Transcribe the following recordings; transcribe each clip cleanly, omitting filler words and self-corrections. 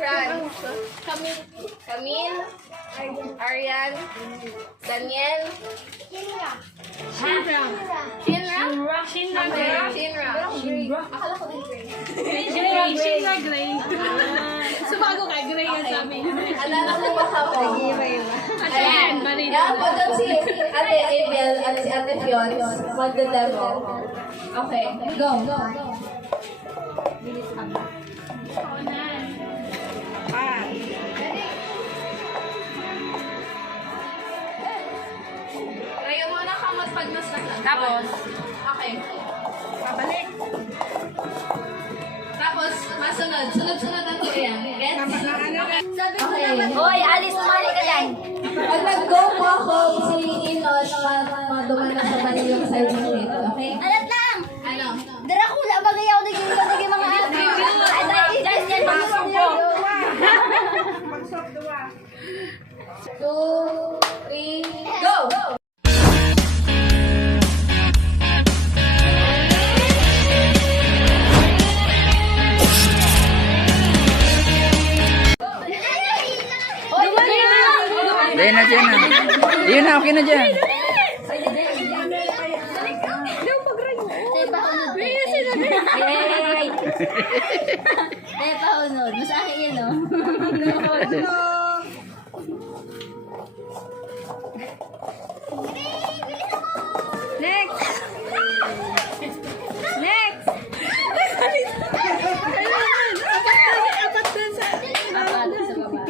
Fran, Camille, Arian, Daniel, Shinra. Shinra. Akala ko din Gray. Shinra Gray. Sumago ka, Gray yan sa amin. Alala ko ba ako? Ayan, bali. Yan po doon si Ate Abel at si Ate Fion. Magdademo. Okay, go. Bilis ka ba? Tayo muna kamot pag nasaktan. Tapos? Okay. Pabalik. Tapos, masunod. Sunod-sunod ang tuyan. Yes? Sabi ko Okay. naman, hoy, Alice, sumali ka dyan. Pag nag-go po ako, siliin o duman na sa banilang side dito. Okay? Alat lang. Ano? Dracula, bagay ako naging mga ate. Dahil yan, pangsok ko. 2, 3, go! Diyan na, diyan na. Diyan na, okay na dyan. Tayo pa unod. Mas akin yun, no? Next. Next. Apat dun sa... Apat sa baba.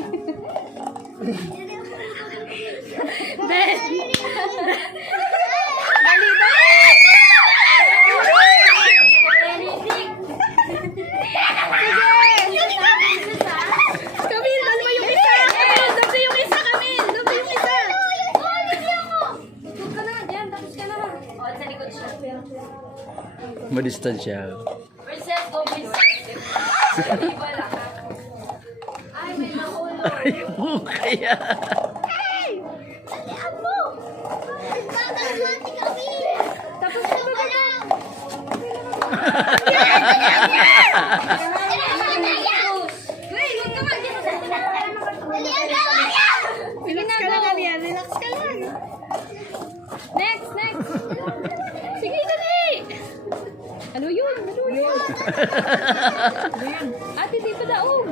Camille, dal mo yung isa. Dal mo yung isa, Camille. Dal mo yung isa. Huwag ka na, dyan. Tapos ka na. O, sa likod siya. Madistansya. Princess, go, princess. Ay, may makulo. Ayaw kaya. Tapos ka ba lang? Relax ka lang, Alia. Relax ka lang. Next, next. Sige, dali. Ano yun? Ano yun? Ate, di pa daong.